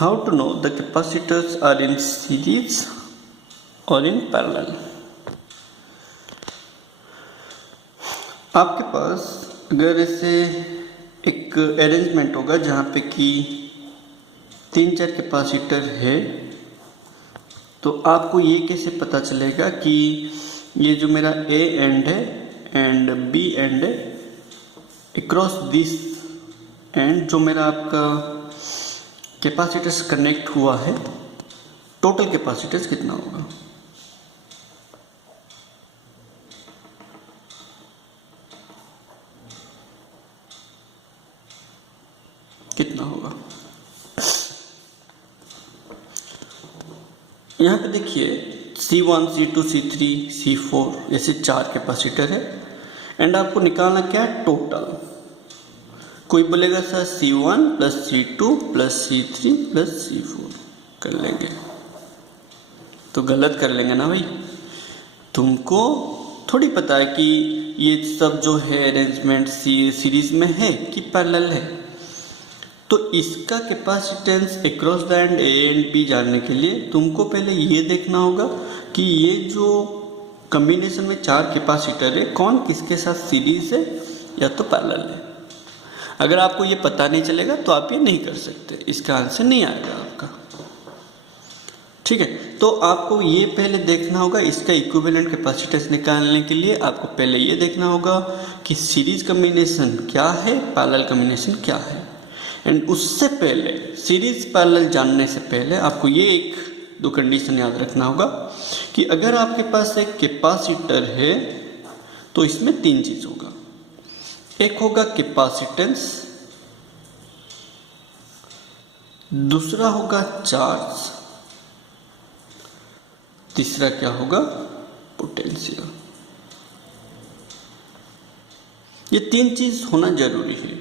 How to know the capacitors are in series or in parallel? आपके पास अगर ऐसे एक अरेंजमेंट होगा जहाँ पे कि 3-4 कैपेसिटर है, तो आपको ये कैसे पता चलेगा कि ये जो मेरा ए एंड है एंड बी एंड है, अक्रॉस दिस एंड जो मेरा आपका कैपेसिटर्स कनेक्ट हुआ है, टोटल कैपेसिटर्स कितना होगा? कितना होगा? यहाँ पे देखिए C1, C2, C3, C4 ऐसे 4 कैपेसिटर है एंड आपको निकालना क्या है? टोटल। कोई बोलेगा sir C1 plus C2 plus C3 plus C4 कर लेंगे, तो गलत कर लेंगे ना भाई। तुमको थोड़ी पता है कि ये सब जो है अरेंजमेंट सीरीज में है कि पैरेलल है। तो इसका capacitance across the end A and B जानने के लिए तुमको पहले ये देखना होगा कि ये जो कॉम्बिनेशन में 4 कैपेसिटर है, कौन किसके साथ सीरीज है या तो पैरेलल है। अगर आपको ये पता नहीं चलेगा तो आप ये नहीं कर सकते, इसका आंसर नहीं आएगा आपका। ठीक है, तो आपको ये पहले देखना होगा, इसका इक्विवेलेंट कैपेसिटेंस निकालने के लिए आपको पहले ये देखना होगा कि सीरीज कॉम्बिनेशन क्या है, पैरेलल कॉम्बिनेशन क्या है। एंड उससे पहले सीरीज पैरेलल जानने से पहले आपको ये 1-2 कंडीशन याद रखना होगा कि अगर आपके पास एक कैपेसिटर है तो इसमें 3 चीज होगा। एक होगा कैपेसिटेंस, दूसरा होगा चार्ज, तीसरा क्या होगा? पोटेंशियल। ये 3 चीज होना जरूरी है।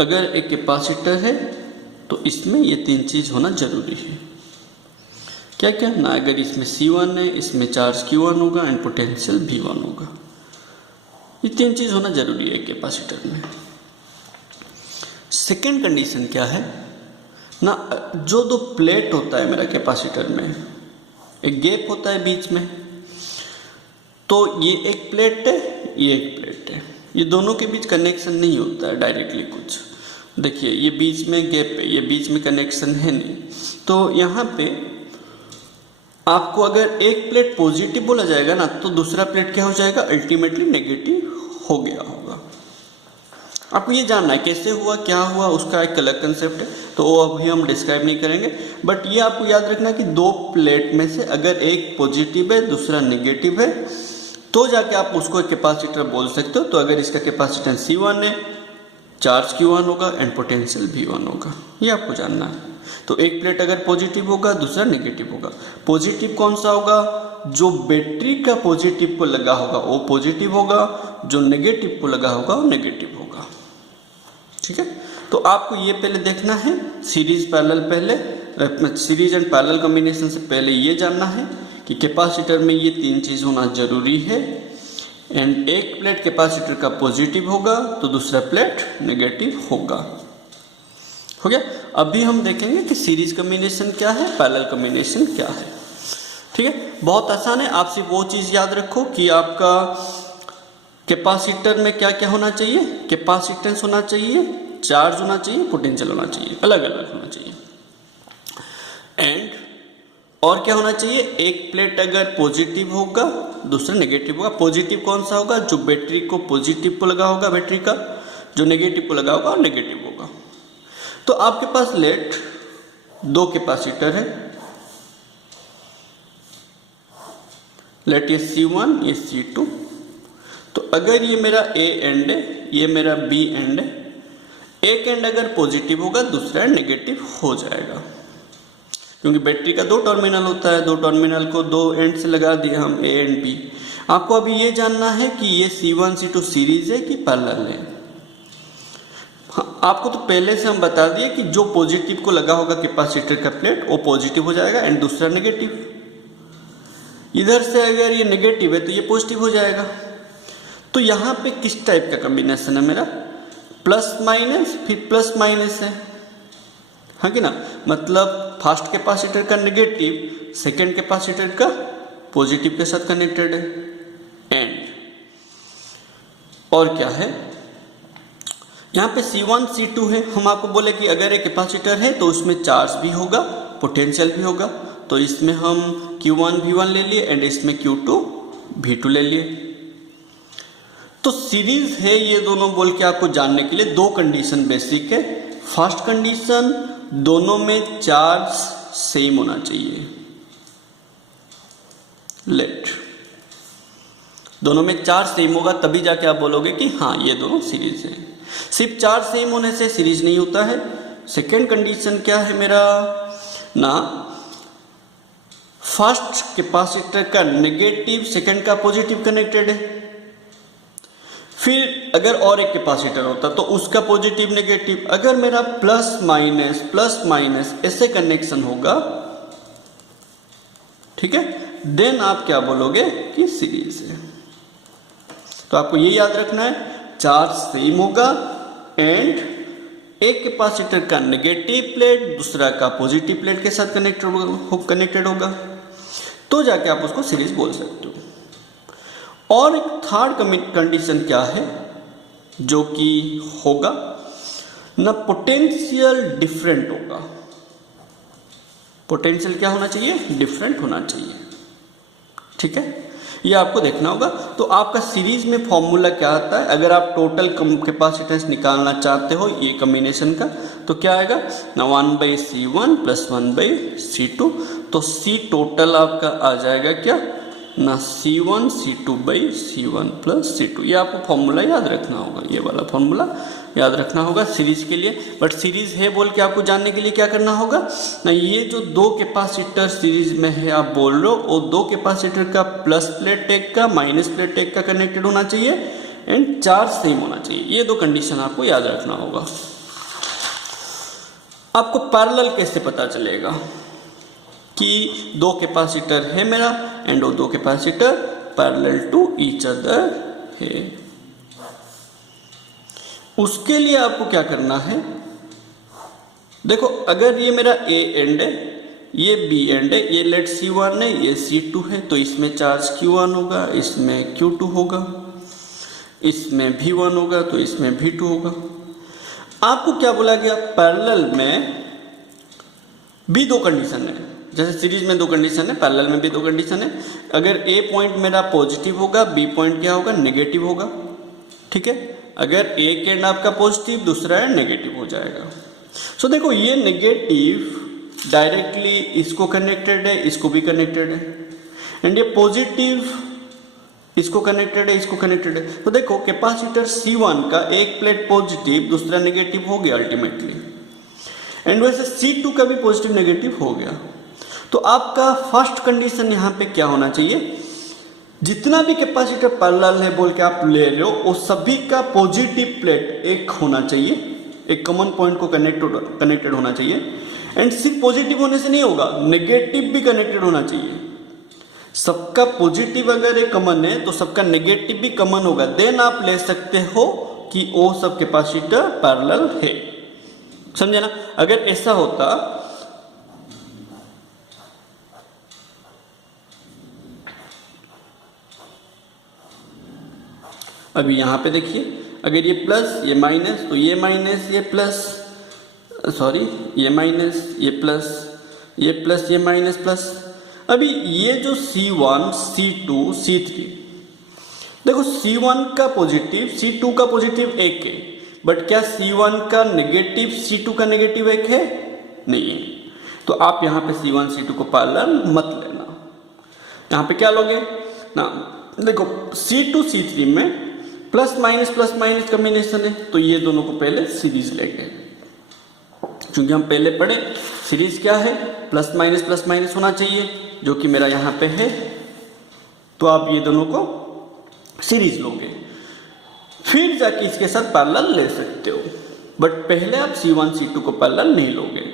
अगर एक कैपेसिटर है तो इसमें ये 3 चीज होना जरूरी है। क्या क्या ना? अगर इसमें C1 है, इसमें चार्ज Q1 होगा एंड पोटेंशियल V1 होगा। ये 3 चीज होना जरूरी है कैपेसिटर में। सेकेंड कंडीशन क्या है ना? जो 2 प्लेट होता है मेरा कैपेसिटर में, एक गैप होता है बीच में, तो ये एक प्लेट है, ये एक प्लेट है। ये दोनों के बीच कनेक्शन नहीं होता है डायरेक्टली कुछ। देखिए ये बीच में गैप है, ये बीच में कनेक्शन है नहीं। तो यहाँ पे आपको अगर एक प्लेट पॉजिटिव बोला जाएगा ना, तो दूसरा प्लेट क्या हो जाएगा? अल्टीमेटली नेगेटिव हो गया होगा। आपको ये जानना है कैसे हुआ, क्या हुआ, उसका एक अलग कंसेप्ट है, तो वो अभी हम डिस्क्राइब नहीं करेंगे। बट ये आपको याद रखना कि 2 प्लेट में से अगर एक पॉजिटिव है, दूसरा नेगेटिव है, तो जाके आप उसको एक कैपेसिटर बोल सकते हो। तो अगर इसका कैपेसिटेंस C1 है, चार्ज Q1 होगा एंड पोटेंशियल V1 होगा, ये आपको जानना है। तो एक प्लेट अगर पॉजिटिव होगा, दूसरा नेगेटिव होगा। पॉजिटिव कौन सा होगा? जो बैटरी का पॉजिटिव को लगा होगा वो पॉजिटिव होगा, जो नेगेटिव को लगा होगा वो नेगेटिव होगा। ठीक है, तो आपको ये पहले देखना है सीरीज पैरेलल, पहले सीरीज एंड पैरेलल कॉम्बिनेशन से पहले ये जानना है कि कैपेसिटर में ये 3 चीज होना जरूरी है। एंड एक प्लेट कैपेसिटर का पॉजिटिव होगा तो दूसरा प्लेट नेगेटिव होगा। हो गया। अभी हम देखेंगे कि सीरीज कॉम्बिनेशन क्या है, पैरेलल कॉम्बिनेशन क्या है। ठीक है, बहुत आसान है। आप सिर्फ वो चीज याद रखो कि आपका कैपेसिटर में क्या क्या होना चाहिए? कैपेसिटेंस होना चाहिए, चार्ज होना चाहिए, पोटेंशियल होना चाहिए, अलग अलग होना चाहिए। एंड और क्या होना चाहिए? एक प्लेट अगर पॉजिटिव होगा, दूसरा नेगेटिव होगा। पॉजिटिव कौन सा होगा? जो बैटरी को पॉजिटिव को लगा होगा बैटरी का, जो नेगेटिव को लगा होगा नेगेटिव होगा। तो आपके पास लेट 2 कैपेसिटर है, लेट ये C1 ये C2। तो अगर ये मेरा A एंड है, ये मेरा B एंड है, एक एंड अगर पॉजिटिव होगा, दूसरा एंड नेगेटिव हो जाएगा, क्योंकि बैटरी का 2 टर्मिनल होता है। 2 टर्मिनल को 2 एंड से लगा दिया हम, A एंड B। आपको अभी ये जानना है कि ये C1 C2 सीरीज है कि पैरेलल है। हाँ, आपको तो पहले से हम बता दिए कि जो पॉजिटिव को लगा होगा कैपेसिटर का प्लेट वो पॉजिटिव हो जाएगा एंड दूसरा नेगेटिव। इधर से अगर ये नेगेटिव है तो ये पॉजिटिव हो जाएगा। तो यहाँ पे किस टाइप का कॉम्बिनेशन है मेरा? प्लस माइनस, फिर प्लस माइनस है। हाँ कि ना, मतलब फर्स्ट कैपेसिटर का नेगेटिव सेकेंड कैपेसिटर का पॉजिटिव के साथ कनेक्टेड है। एंड और क्या है, यहाँ पे C1 C2 है। हम आपको बोले कि अगर एक कैपेसिटर है तो उसमें चार्ज भी होगा, पोटेंशियल भी होगा, तो इसमें हम Q1 V1 ले लिए एंड इसमें Q2 V2 ले लिए। तो सीरीज है ये दोनों बोल के आपको जानने के लिए दो कंडीशन बेसिक है। फर्स्ट कंडीशन, दोनों में चार्ज सेम होना चाहिए। लेट दोनों में चार्ज सेम होगा तभी जाके आप बोलोगे कि हाँ ये दोनों सीरीज है। सिर्फ चार्ज सेम होने से सीरीज नहीं होता है। सेकेंड कंडीशन क्या है मेरा ना, फर्स्ट कैपेसिटर का नेगेटिव सेकेंड का पॉजिटिव कनेक्टेड है। फिर अगर और एक कैपेसिटर होता तो उसका पॉजिटिव नेगेटिव, अगर मेरा प्लस माइनस ऐसे कनेक्शन होगा, ठीक है, देन आप क्या बोलोगे कि सीरीज है। तो आपको ये याद रखना है, चार्ज सेम होगा एंड एक कैपेसिटर का नेगेटिव प्लेट दूसरा का पॉजिटिव प्लेट के साथ कनेक्टेड होगा, तो जाके आप उसको सीरीज बोल सकते हो। और एक थर्ड कंडीशन क्या है जो कि होगा ना, पोटेंशियल डिफरेंट होगा। पोटेंशियल क्या होना चाहिए, डिफरेंट होना चाहिए, ठीक है, ये आपको देखना होगा। तो आपका सीरीज में फॉर्मूला क्या आता है, अगर आप टोटल कैपेसिटेंस निकालना चाहते हो ये कॉम्बिनेशन का, तो क्या आएगा ना, 1/C1 + 1/C2, तो C टोटल आपका आ जाएगा क्या ना, C1 C2/C1 + C2। ये आपको फॉर्मूला याद रखना होगा, ये वाला फॉर्मूला याद रखना होगा सीरीज के लिए। बट सीरीज है बोल के आपको जानने के लिए क्या करना होगा ना, ये जो दो कैपेसिटर सीरीज में है आप बोल रहे हो, वो दो कैपेसिटर का प्लस प्लेट एक का माइनस प्लेट एक का कनेक्टेड होना चाहिए एंड चार्ज सेम होना चाहिए। ये दो कंडीशन आपको याद रखना होगा। आपको पैरेलल कैसे पता चलेगा कि दो कैपेसिटर है मेरा एंड वो दो capacitor parallel to each other है। उसके लिए आपको क्या करना है, देखो अगर ये मेरा A एंड है, ये B एंड है, ये लेट C1 है, ये C2 है, तो इसमें चार्ज Q1 होगा, इसमें Q2 होगा, इसमें V1 होगा तो इसमें V2 होगा। आपको क्या बोला गया, पैरेलल में भी दो कंडीशन है, जैसे सीरीज में दो कंडीशन है, पैरेलल में भी दो कंडीशन है। अगर A पॉइंट मेरा पॉजिटिव होगा, B पॉइंट क्या होगा, नेगेटिव होगा, ठीक है। अगर एक एंड आपका पॉजिटिव दूसरा एंड नेगेटिव हो जाएगा। सो देखो ये नेगेटिव डायरेक्टली इसको कनेक्टेड है, इसको भी कनेक्टेड है, एंड ये पॉजिटिव इसको कनेक्टेड है, इसको कनेक्टेड है। तो देखो कैपेसिटर C1 का एक प्लेट पॉजिटिव दूसरा नेगेटिव हो गया अल्टीमेटली, एंड वैसे C2 का भी पॉजिटिव नेगेटिव हो गया। तो आपका फर्स्ट कंडीशन यहाँ पे क्या होना चाहिए, जितना भी कैपेसिटर पैरेलल है बोल के आप ले रहे हो वो सभी का पॉजिटिव प्लेट एक होना चाहिए, एक कॉमन पॉइंट को कनेक्टेड होना चाहिए। एंड सिर्फ पॉजिटिव होने से नहीं होगा, नेगेटिव भी कनेक्टेड होना चाहिए। सबका पॉजिटिव अगर एक कॉमन है तो सबका नेगेटिव भी कॉमन होगा, देन आप ले सकते हो कि वो सब कैपेसिटर पैरेलल है। समझे ना, अगर ऐसा होता अभी यहाँ पे देखिए, अगर ये प्लस ये माइनस तो ये माइनस ये प्लस, सॉरी ये माइनस ये प्लस, ये प्लस ये माइनस प्लस। अभी ये जो C1 C2 C3, देखो C1 का पॉजिटिव C2 का पॉजिटिव एक है, बट क्या C1 का नेगेटिव C2 का नेगेटिव एक है, नहीं है। तो आप यहाँ पे C1 C2 को पैरेलल मत लेना। यहाँ पे क्या लोगे ना, देखो C2 C3 में प्लस माइनस कॉम्बिनेशन है, तो ये दोनों को पहले सीरीज लेंगे, क्योंकि हम पहले पढ़े सीरीज क्या है, प्लस माइनस होना चाहिए, जो कि मेरा यहाँ पे है। तो आप ये दोनों को सीरीज लोगे, फिर जाके इसके साथ पैरेलल ले सकते हो, बट पहले आप C1 C2 को पैरेलल नहीं लोगे।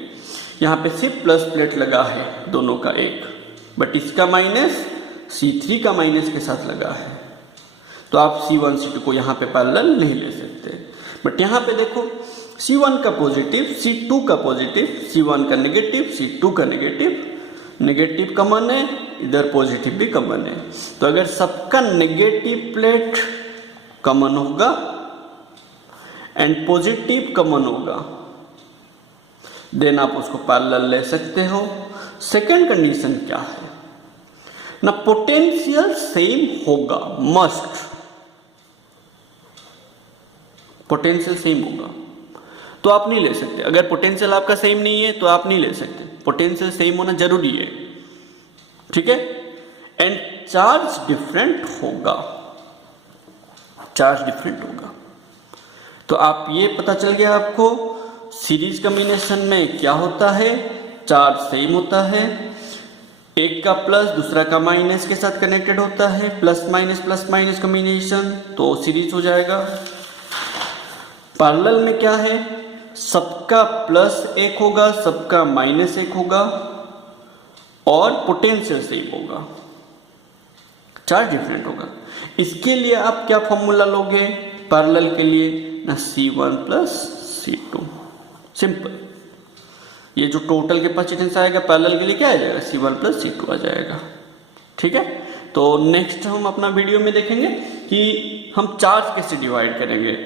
यहाँ पे सिर्फ प्लस प्लेट लगा है दोनों का एक, बट इसका माइनस C3 का माइनस के साथ लगा है, तो आप C1 C2 को यहाँ पे पैरेलल नहीं ले सकते। बट यहाँ पे देखो C1 का पॉजिटिव, C2 का पॉजिटिव, C1 का नेगेटिव, C2 का नेगेटिव, नेगेटिव कॉमन है, इधर पॉजिटिव भी कॉमन है। तो अगर सबका नेगेटिव प्लेट कॉमन होगा एंड पॉजिटिव कॉमन होगा, देन आप उसको पैरेलल ले सकते हो। सेकंड कंडीशन क्या है ना, पोटेंशियल सेम होगा, मस्ट पोटेंशियल सेम होगा तो आप नहीं ले सकते। अगर पोटेंशियल आपका सेम नहीं है तो आप नहीं ले सकते, पोटेंशियल सेम होना जरूरी है, ठीक है। एंड चार्ज डिफरेंट होगा, चार्ज डिफरेंट होगा। तो आप ये पता चल गया आपको सीरीज कॉम्बिनेशन में क्या होता है, चार्ज सेम होता है, एक का प्लस दूसरा का माइनस के साथ कनेक्टेड होता है, प्लस माइनस कॉम्बिनेशन, तो सीरीज हो जाएगा। पैरेलल में क्या है, सबका प्लस एक होगा, सबका माइनस एक होगा और पोटेंशियल सेम होगा, चार्ज डिफरेंट होगा। इसके लिए आप क्या फॉर्मूला लोगे पैरेलल के लिए ना, C1 प्लस C2, सिंपल। ये जो टोटल कैपेसिटेंस आएगा पैरेलल के लिए क्या आ जाएगा, C1 प्लस C2 आ जाएगा, ठीक है। तो नेक्स्ट हम अपना वीडियो में देखेंगे कि हम चार्ज कैसे डिवाइड करेंगे।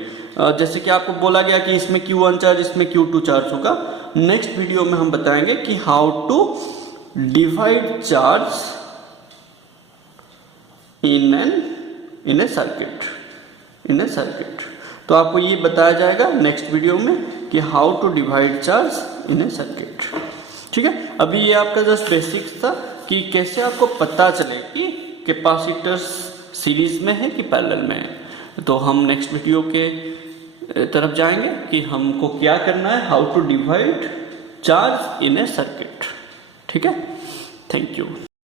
जैसे कि आपको बोला गया कि इसमें Q1 चार्ज, इसमें Q2 चार्ज होगा। नेक्स्ट वीडियो में हम बताएंगे कि how to divide charge in a circuit, तो आपको ये बताया जाएगा नेक्स्ट वीडियो में कि how to divide charge in a circuit, ठीक है। अभी ये आपका जस्ट बेसिक्स था कि कैसे आपको पता चले कि कैपेसिटर्स सीरीज में है कि पैरेलल में है। तो हम नेक्स्ट वीडियो के तरफ जाएंगे कि हमको क्या करना है, how to divide charge in a circuit, ठीक है। Thank you.